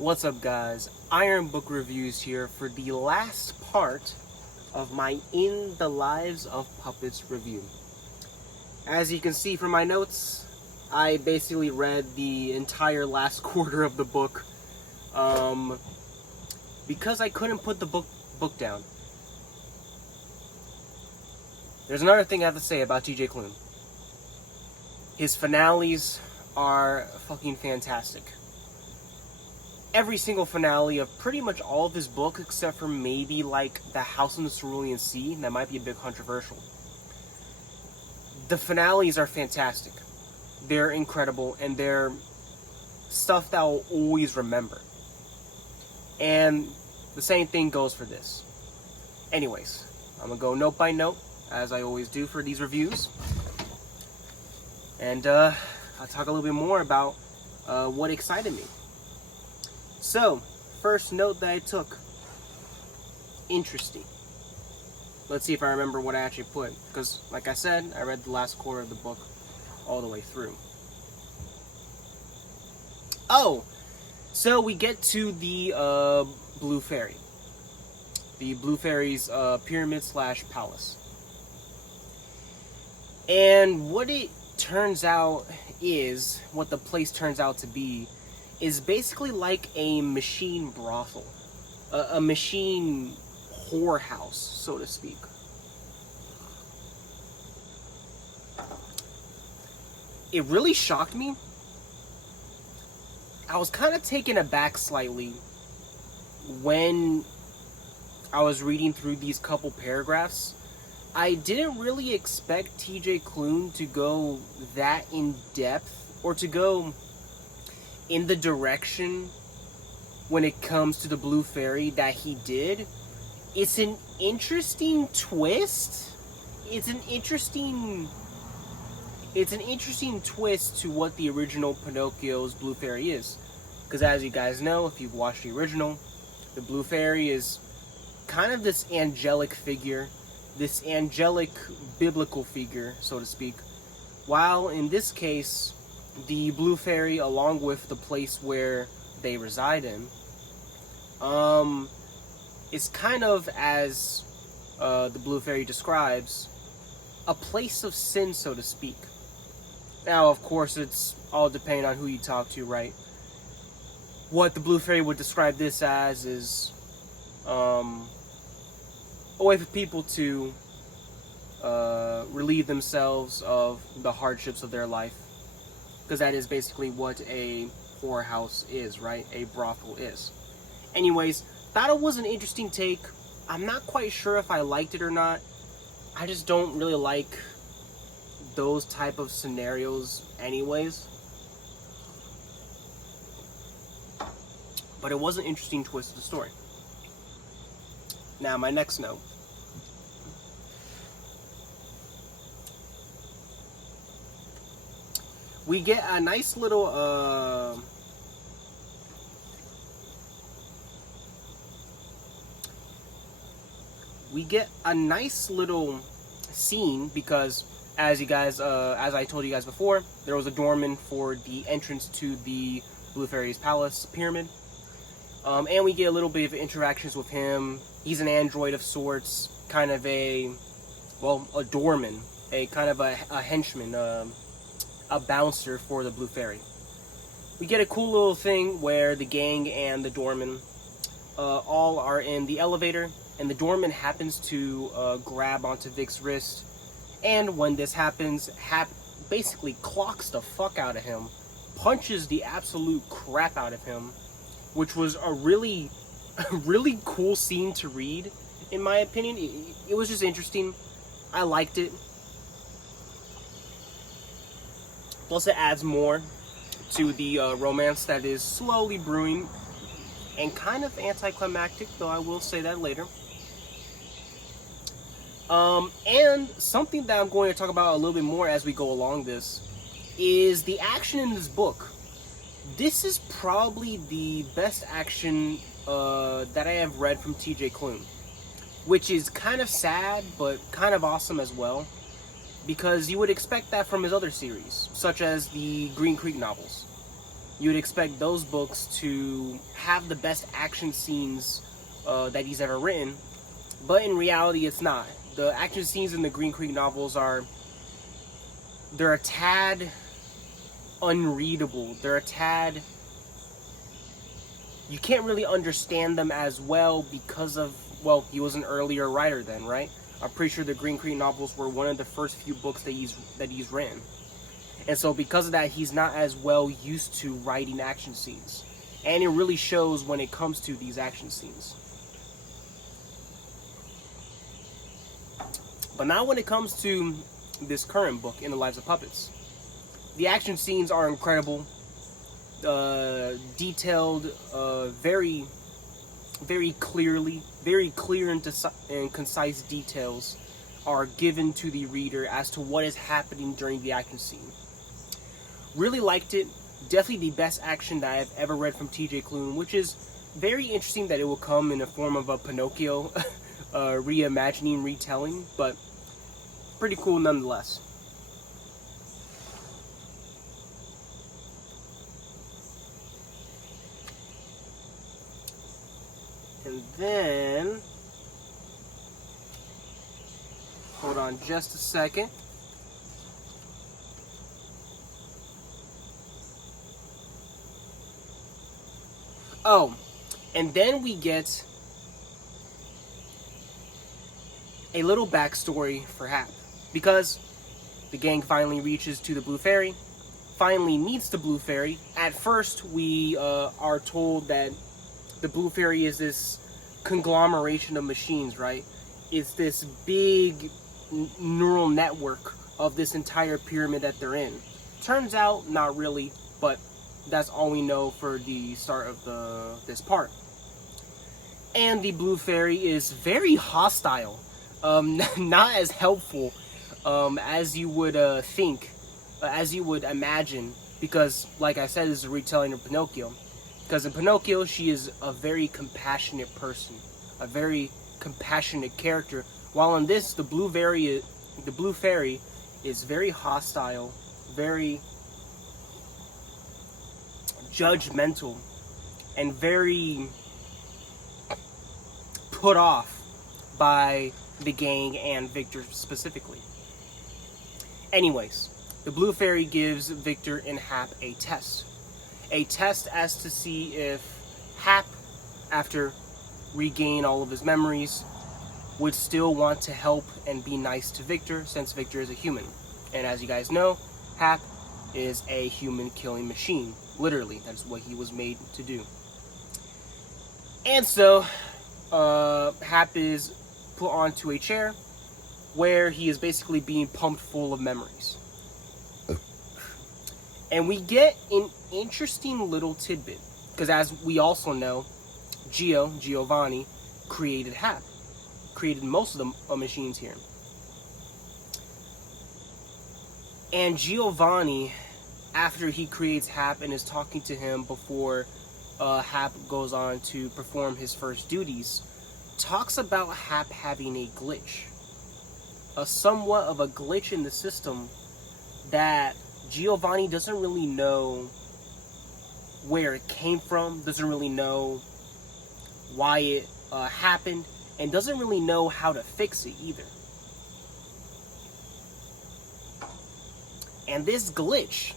What's up, guys? Iron Book Reviews here for the last part of my In the Lives of Puppets review. As you can see from my notes, I basically read the entire last quarter of the book because I couldn't put the book down. There's another thing I have to say about TJ Klune. His finales are fucking fantastic. Every single finale of pretty much all of his book, except for maybe like The House in the Cerulean Sea, that might be a bit controversial. The finales are fantastic. They're incredible, and they're stuff that I'll always remember. And the same thing goes for this. Anyways, I'm gonna go note by note, as I always do for these reviews. And I'll talk a little bit more about what excited me. So, first note that I took. Interesting. Let's see if I remember what I actually put. Because, like I said, I read the last quarter of the book all the way through. Oh! So, we get to the Blue Fairy. The Blue Fairy's pyramid/palace. And what it turns out is, what the place turns out to be, is basically like a machine brothel. A machine whorehouse, so to speak. It really shocked me. I was kind of taken aback slightly when I was reading through these couple paragraphs. I didn't really expect TJ Klune to go that in depth, or to go in the direction when it comes to the Blue Fairy that he did. It's an interesting twist. It's an interesting twist to what the original Pinocchio's Blue Fairy is. Because as you guys know, if you've watched the original, the Blue Fairy is kind of this angelic figure, this angelic biblical figure, so to speak. While in this case, the Blue Fairy, along with the place where they reside in, is kind of, as the Blue Fairy describes, a place of sin, so to speak. Now, of course, it's all depending on who you talk to, right? What the Blue Fairy would describe this as is a way for people to relieve themselves of the hardships of their life. Because that is basically what a whorehouse is, right? A brothel is. Anyways, thought it was an interesting take. I'm not quite sure if I liked it or not. I just don't really like those type of scenarios anyways. But it was an interesting twist of the story. Now, my next note. We get a nice little scene, because as I told you guys before, there was a doorman for the entrance to the Blue Fairy's palace pyramid. And we get a little bit of interactions with him. He's an android of sorts, kind of a doorman, a kind of a henchman, a bouncer for the Blue Fairy. We get a cool little thing where the gang and the doorman all are in the elevator, and the doorman happens to grab onto Vic's wrist, and when this happens, basically clocks the fuck out of him, punches the absolute crap out of him, which was a really cool scene to read, in my opinion. It was just interesting. I liked it. Plus, it adds more to the romance that is slowly brewing, and kind of anticlimactic, though I will say that later. And something that I'm going to talk about a little bit more as we go along this is the action in this book. This is probably the best action that I have read from TJ Klune, which is kind of sad, but kind of awesome as well. because you would expect that from his other series, such as the Green Creek novels. you'd expect those books to have the best action scenes that he's ever written, but in reality it's not. The action scenes in the Green Creek novels they're a tad unreadable. They're a tad, you can't really understand them as well because of, well, he was an earlier writer then, right? I'm pretty sure the Green Creek novels were one of the first few books that he's written. And so because of that, he's not as well used to writing action scenes. And it really shows when it comes to these action scenes. But now when it comes to this current book, In the Lives of Puppets, the action scenes are incredible, detailed, very clearly, very clear and concise details are given to the reader as to what is happening during the action scene. Really liked it. Definitely the best action that I've ever read from TJ Klune, which is very interesting that it will come in the form of a Pinocchio reimagining, retelling, but pretty cool nonetheless. And then, hold on just a second. Oh, and then we get a little backstory for Hap, because the gang finally reaches to the Blue Fairy, finally meets the Blue Fairy. At first, we are told that the Blue Fairy is this conglomeration of machines, right? It's this big neural network of this entire pyramid that they're in. Turns out, not really, but that's all we know for the start of this part. And the Blue Fairy is very hostile, not as helpful as you would think, as you would imagine, because, like I said, this is a retelling of Pinocchio. Because in Pinocchio, she is a very compassionate person, a very compassionate character, while in this, the Blue Fairy is very hostile, very judgmental, and very put off by the gang and Victor specifically. Anyways, the Blue Fairy gives Victor and Hap a test as to see if Hap, after regain all of his memories, would still want to help and be nice to Victor, since Victor is a human. And as you guys know, Hap is a human killing machine. Literally, that's what he was made to do. And so, Hap is put onto a chair where he is basically being pumped full of memories. And we get an interesting little tidbit, because as we also know, Giovanni created Hap, created most of the machines here. And Giovanni, after he creates Hap and is talking to him before Hap goes on to perform his first duties, talks about Hap having a glitch. A somewhat of a glitch in the system that Giovanni doesn't really know where it came from, doesn't really know why it happened, and doesn't really know how to fix it either. And this glitch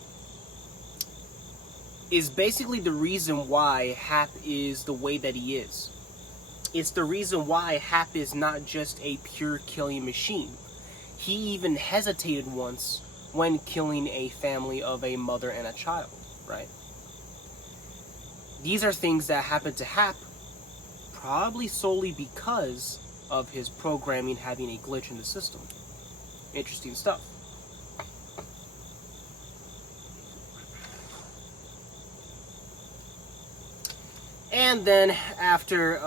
is basically the reason why Hap is the way that he is. It's the reason why Hap is not just a pure killing machine. He even hesitated once when killing a family of a mother and a child, right? These are things that happen to Hap probably solely because of his programming having a glitch in the system. Interesting stuff. And then after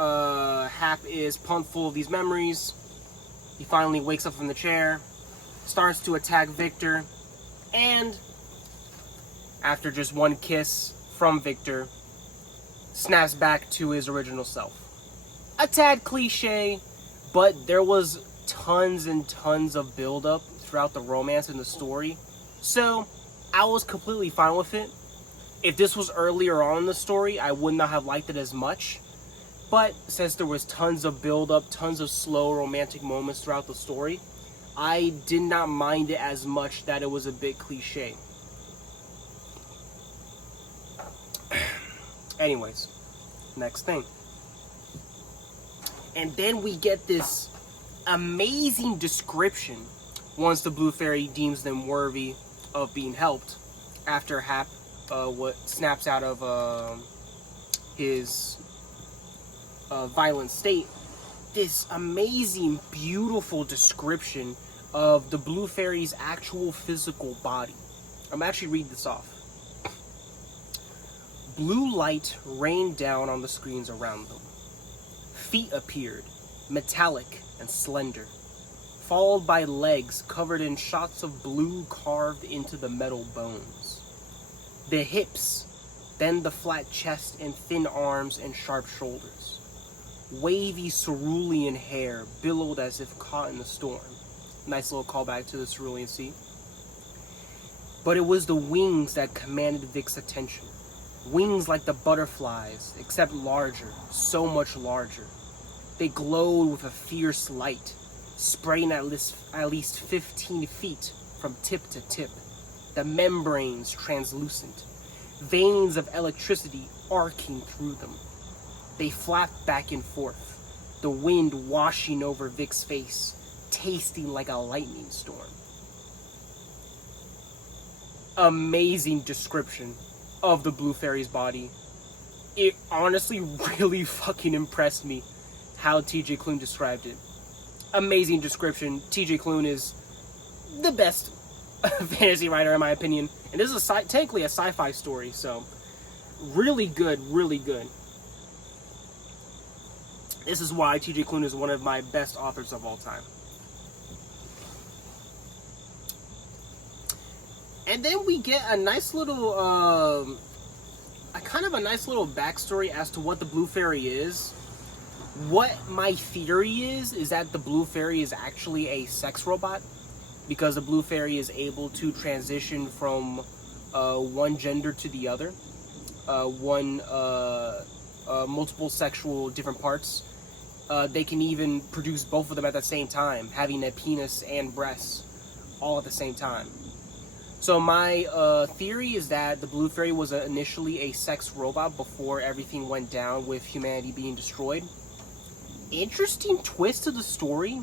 Hap is pumped full of these memories, he finally wakes up from the chair, starts to attack Victor, and after just one kiss from Victor, snaps back to his original self. A tad cliche, but there was tons and tons of build-up throughout the romance and the story, so I was completely fine with it. If this was earlier on in the story, I would not have liked it as much. But since there was tons of build-up, tons of slow romantic moments throughout the story, I did not mind it as much that it was a bit cliche. Anyways, next thing. And then we get this amazing description once the Blue Fairy deems them worthy of being helped after Hap what snaps out of his violent state. This amazing, beautiful description of the Blue Fairy's actual physical body. I'm actually read this off. Blue light rained down on the screens around them. Feet appeared, metallic and slender, followed by legs covered in shots of blue carved into the metal bones. The hips, then the flat chest and thin arms and sharp shoulders. Wavy cerulean hair billowed as if caught in a storm. Nice little callback to the cerulean sea. But it was the wings that commanded Vic's attention. Wings like the butterflies, except larger, so much larger. They glowed with a fierce light, spreading at least 15 feet from tip to tip, the membranes translucent, veins of electricity arcing through them. They flapped back and forth, the wind washing over Vic's face, tasting like a lightning storm. Amazing description of the Blue Fairy's body. It honestly really fucking impressed me how TJ Klune described it. Amazing description. TJ Klune is the best fantasy writer in my opinion, and this is technically a sci-fi story, so really good, really good. This is why TJ Klune is one of my best authors of all time. And then we get a nice little, a nice little backstory as to what the Blue Fairy is. What my theory is that the Blue Fairy is actually a sex robot, because the Blue Fairy is able to transition from one gender to the other, multiple sexual different parts. They can even produce both of them at the same time, having a penis and breasts all at the same time. So my theory is that the Blue Fairy was initially a sex robot before everything went down with humanity being destroyed. Interesting twist to the story.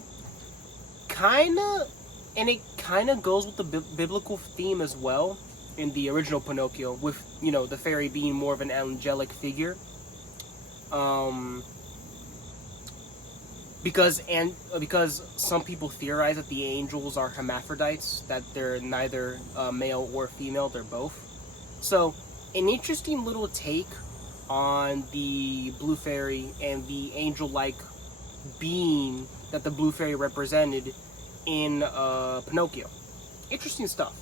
It kind of goes with the biblical theme as well in the original Pinocchio, with, you know, the fairy being more of an angelic figure. Because some people theorize that the angels are hermaphrodites, that they're neither male or female, they're both. So, an interesting little take on the Blue Fairy and the angel-like being that the Blue Fairy represented in Pinocchio. Interesting stuff.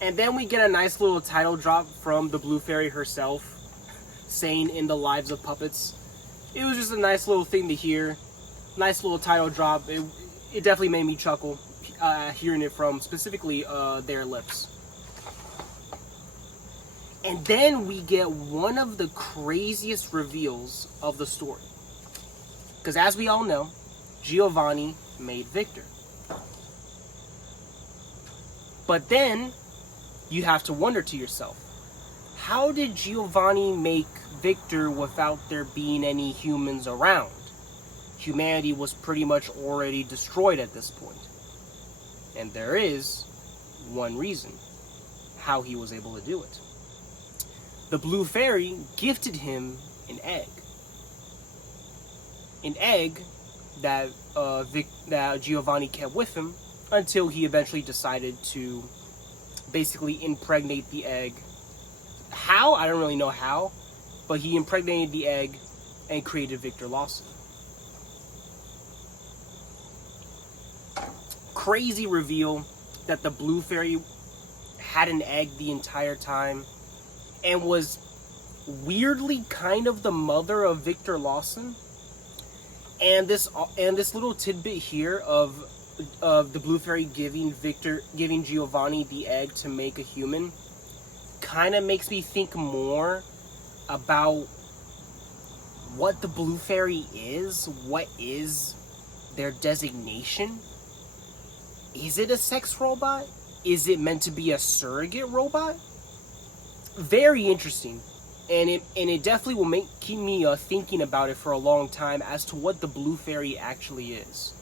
And then we get a nice little title drop from the Blue Fairy herself, saying "in the lives of puppets." It was just a nice little thing to hear. Nice little title drop. It definitely made me chuckle hearing it from specifically their lips. And then we get one of the craziest reveals of the story. Because as we all know, Giovanni made Victor. But then you have to wonder to yourself, how did Giovanni make Victor without there being any humans around? Humanity was pretty much already destroyed at this point. And there is one reason how he was able to do it. The Blue Fairy gifted him an egg. An egg that Giovanni kept with him until he eventually decided to basically impregnate the egg. How? I don't really know how, but he impregnated the egg and created Victor Lawson. Crazy reveal that the Blue Fairy had an egg the entire time and was weirdly kind of the mother of Victor Lawson. And this little tidbit here of of the Blue Fairy giving Giovanni the egg to make a human kind of makes me think more about what the Blue Fairy is. What is their designation? Is it a sex robot? Is it meant to be a surrogate robot? Very interesting. And it definitely will keep me thinking about it for a long time as to what the Blue Fairy actually is.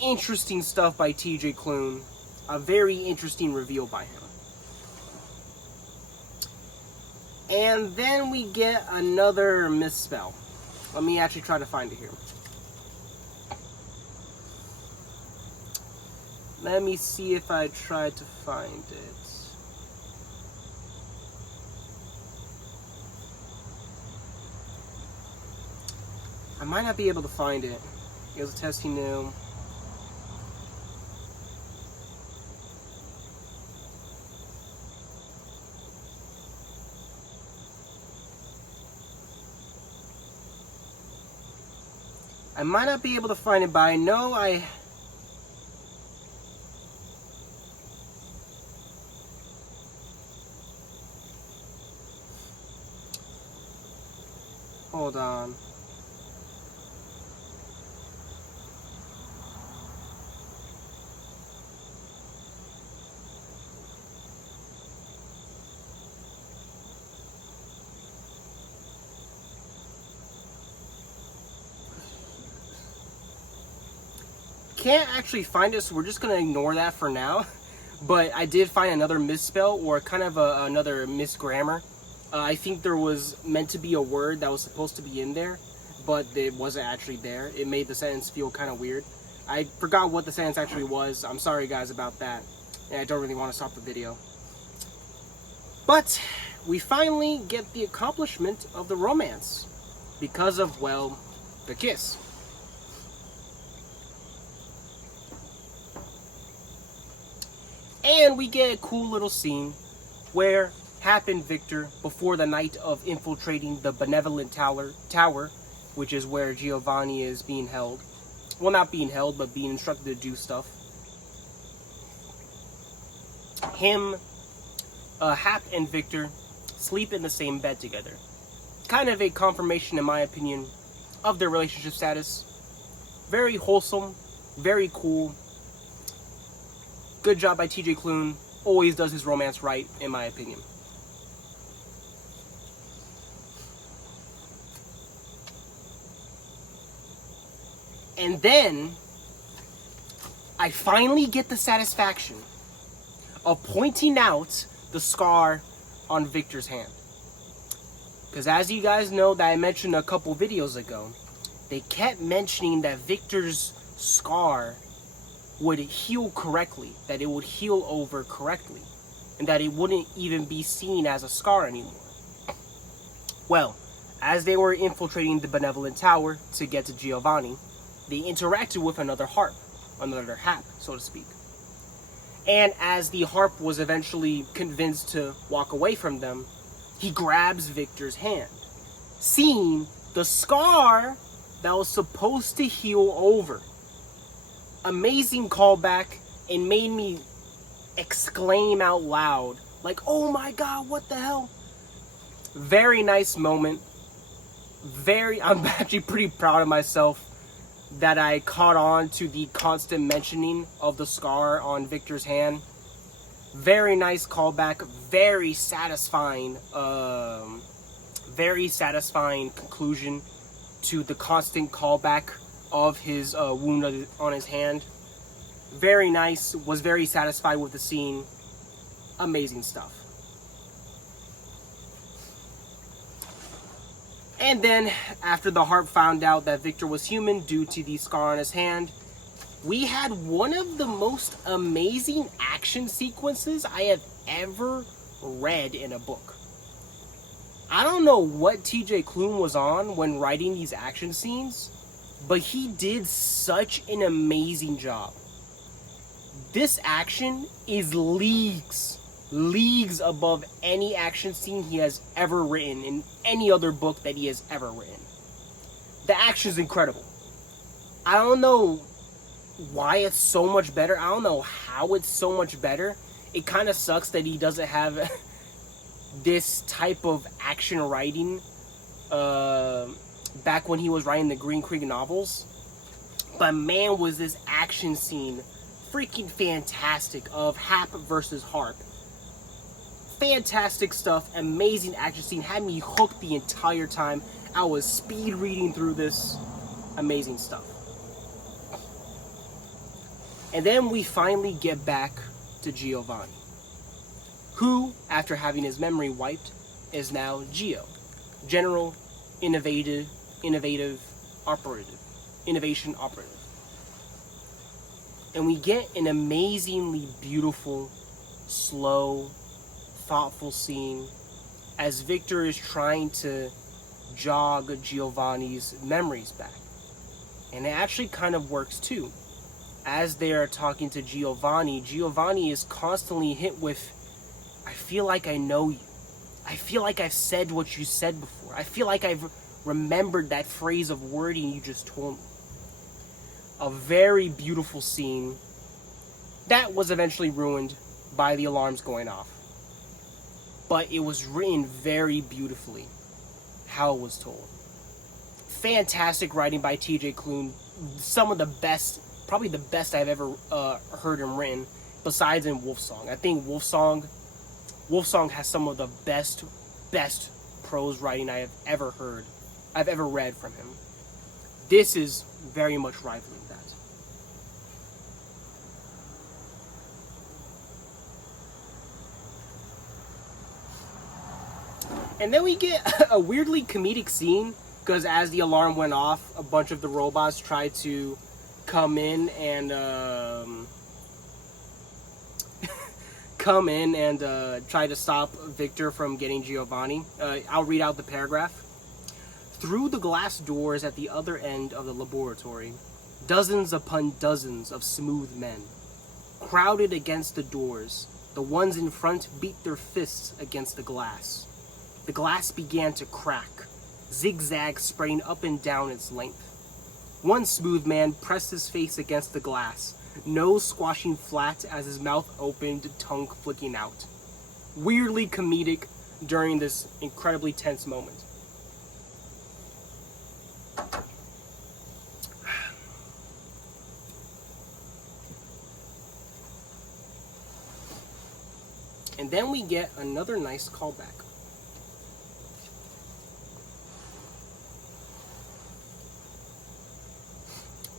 Interesting stuff by TJ Klune. A very interesting reveal by him. And then we get another misspell. Let me actually try to find it here. Let me see if I try to find it. I might not be able to find it. It was a test he knew. I might not be able to find it, but I know hold on. Can't actually find it, so we're just gonna ignore that for now. But I did find another misspell, or kind of another misgrammar. I think there was meant to be a word that was supposed to be in there, but it wasn't actually there. It made the sentence feel kind of weird. I forgot what the sentence actually was. I'm sorry guys about that. And I don't really want to stop the video. But we finally get the accomplishment of the romance because of, well, the kiss. And we get a cool little scene where Hap and Victor, before the night of infiltrating the Benevolent Tower, which is where Giovanni is being held. Well, not being held, but being instructed to do stuff. Hap and Victor sleep in the same bed together. Kind of a confirmation, in my opinion, of their relationship status. Very wholesome, very cool. Good job by TJ Klune. Always does his romance right, in my opinion. And then, I finally get the satisfaction of pointing out the scar on Victor's hand. Because as you guys know, that I mentioned a couple videos ago, they kept mentioning that Victor's scar would heal correctly, that it would heal over correctly, and that it wouldn't even be seen as a scar anymore. Well, as they were infiltrating the Benevolent Tower to get to Giovanni, they interacted with another harp, another Hap, so to speak. And as the harp was eventually convinced to walk away from them, he grabs Victor's hand, seeing the scar that was supposed to heal over. Amazing callback, and made me exclaim out loud, like, oh my god, what the hell? Very nice moment. I'm actually pretty proud of myself that I caught on to the constant mentioning of the scar on Victor's hand. Very nice callback, very satisfying conclusion to the constant callback of his wound on his hand. Very nice, was very satisfied with the scene. Amazing stuff. And then, after the harp found out that Victor was human due to the scar on his hand, we had one of the most amazing action sequences I have ever read in a book. I don't know what TJ Klune was on when writing these action scenes, but he did such an amazing job. This action is leagues above any action scene he has ever written in any other book that he has ever written. The action is incredible. I don't know why it's so much better. I don't know how it's so much better. It kind of sucks that he doesn't have this type of action writing back when he was writing the Green Creek novels. But man, was this action scene freaking fantastic of Hap versus Harp. Fantastic stuff, amazing action scene, had me hooked the entire time. I was speed reading through this, amazing stuff. And then we finally get back to Giovanni, who, after having his memory wiped, is now Geo, General Innovation Operative. And we get an amazingly beautiful, slow, thoughtful scene as Victor is trying to jog Giovanni's memories back. And it actually kind of works too. As they are talking to Giovanni, Giovanni is constantly hit with, I feel like I know you. I feel like I've said what you said before. I feel like I've remembered that phrase of wording you just told me. A very beautiful scene that was eventually ruined by the alarms going off. But it was written very beautifully, how it was told. Fantastic writing by T.J. Klune. Some of the best, probably the best I've ever heard him written, besides in Wolfsong. I think Wolfsong has some of the best prose writing I have ever heard, I've ever read from him. This is very much rivaling that. And then we get a weirdly comedic scene, because as the alarm went off, a bunch of the robots tried to come in and try to stop Victor from getting Giovanni. I'll read out the paragraph. Through the glass doors at the other end of the laboratory, dozens upon dozens of smooth men crowded against the doors. The ones in front beat their fists against the glass. The glass began to crack, zigzags spreading up and down its length. One smooth man pressed his face against the glass, nose squashing flat as his mouth opened, tongue flicking out. Weirdly comedic during this incredibly tense moment. And then we get another nice callback.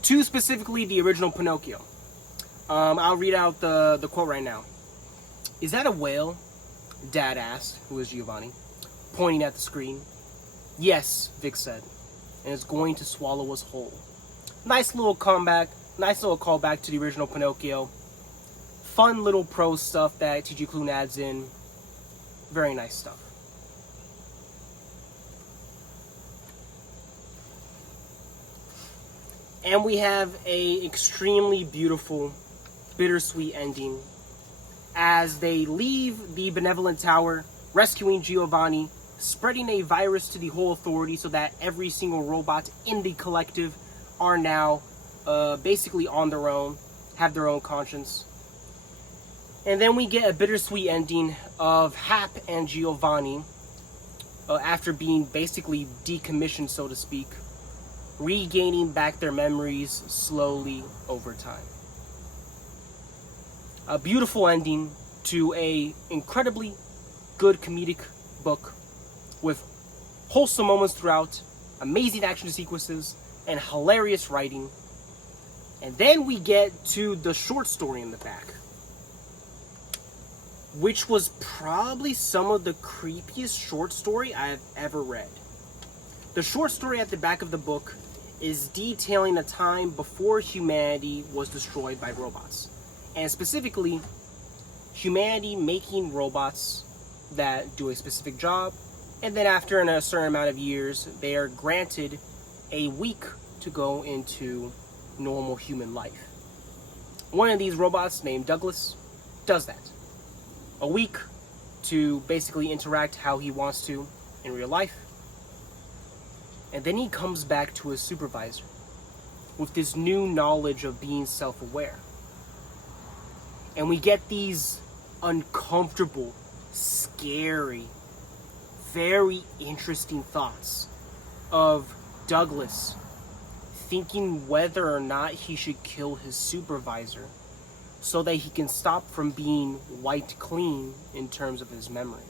To specifically the original Pinocchio. I'll read out the quote right now. Is that a whale? Dad asked, who was Giovanni, pointing at the screen. Yes, Vic said, and it's going to swallow us whole. Nice little callback to the original Pinocchio. Fun little prose stuff that T.J. Klune adds in. Very nice stuff. And we have a extremely beautiful, bittersweet ending as they leave the Benevolent Tower, rescuing Giovanni, spreading a virus to the whole authority so that every single robot in the collective are now basically on their own, have their own conscience. And then we get a bittersweet ending of Hap and Giovanni, after being basically decommissioned, so to speak, regaining back their memories slowly over time. A beautiful ending to a incredibly good comedic book with wholesome moments throughout, amazing action sequences, and hilarious writing. And then we get to the short story in the back, which was probably some of the creepiest short story I've ever read. The short story at the back of the book is detailing a time before humanity was destroyed by robots. And specifically, humanity making robots that do a specific job, and then after a certain amount of years, they are granted a week to go into normal human life. One of these robots, named Douglas, does that. A week to basically interact how he wants to in real life. And then he comes back to his supervisor with this new knowledge of being self-aware. And we get these uncomfortable, scary, very interesting thoughts of Douglas thinking whether or not he should kill his supervisor so that he can stop from being wiped clean in terms of his memory.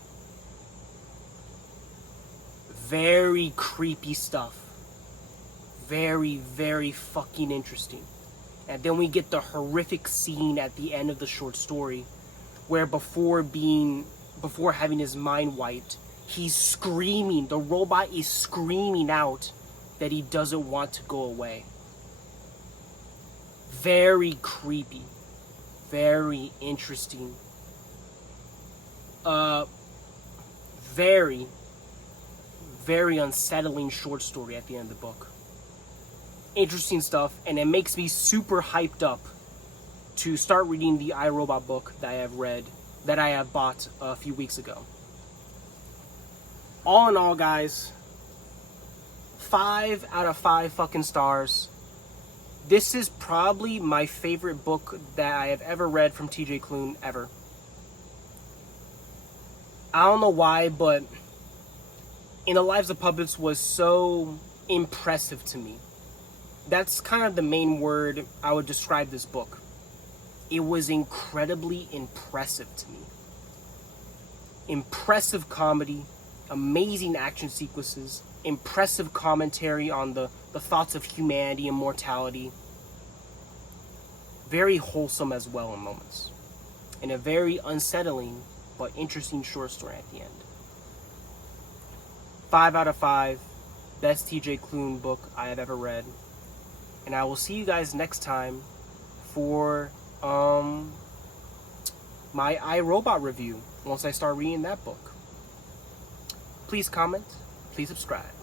Very creepy stuff. Very, very fucking interesting. And then we get the horrific scene at the end of the short story where before having his mind wiped, he's screaming, the robot is screaming out that he doesn't want to go away. Very creepy. Very interesting. Very, very unsettling short story at the end of the book. Interesting stuff, and it makes me super hyped up to start reading the iRobot book that I have bought a few weeks ago. All in all, guys, 5 out of 5 fucking stars. This is probably my favorite book that I have ever read from TJ Klune ever. I don't know why, but In the Lives of Puppets was so impressive to me. That's kind of the main word I would describe this book. It was incredibly impressive to me. Impressive comedy, amazing action sequences, impressive commentary on the thoughts of humanity and mortality. Very wholesome as well in moments. And a very unsettling but interesting short story at the end. 5 out of 5. Best TJ Klune book I have ever read. And I will see you guys next time for my iRobot review once I start reading that book. Please comment, please subscribe.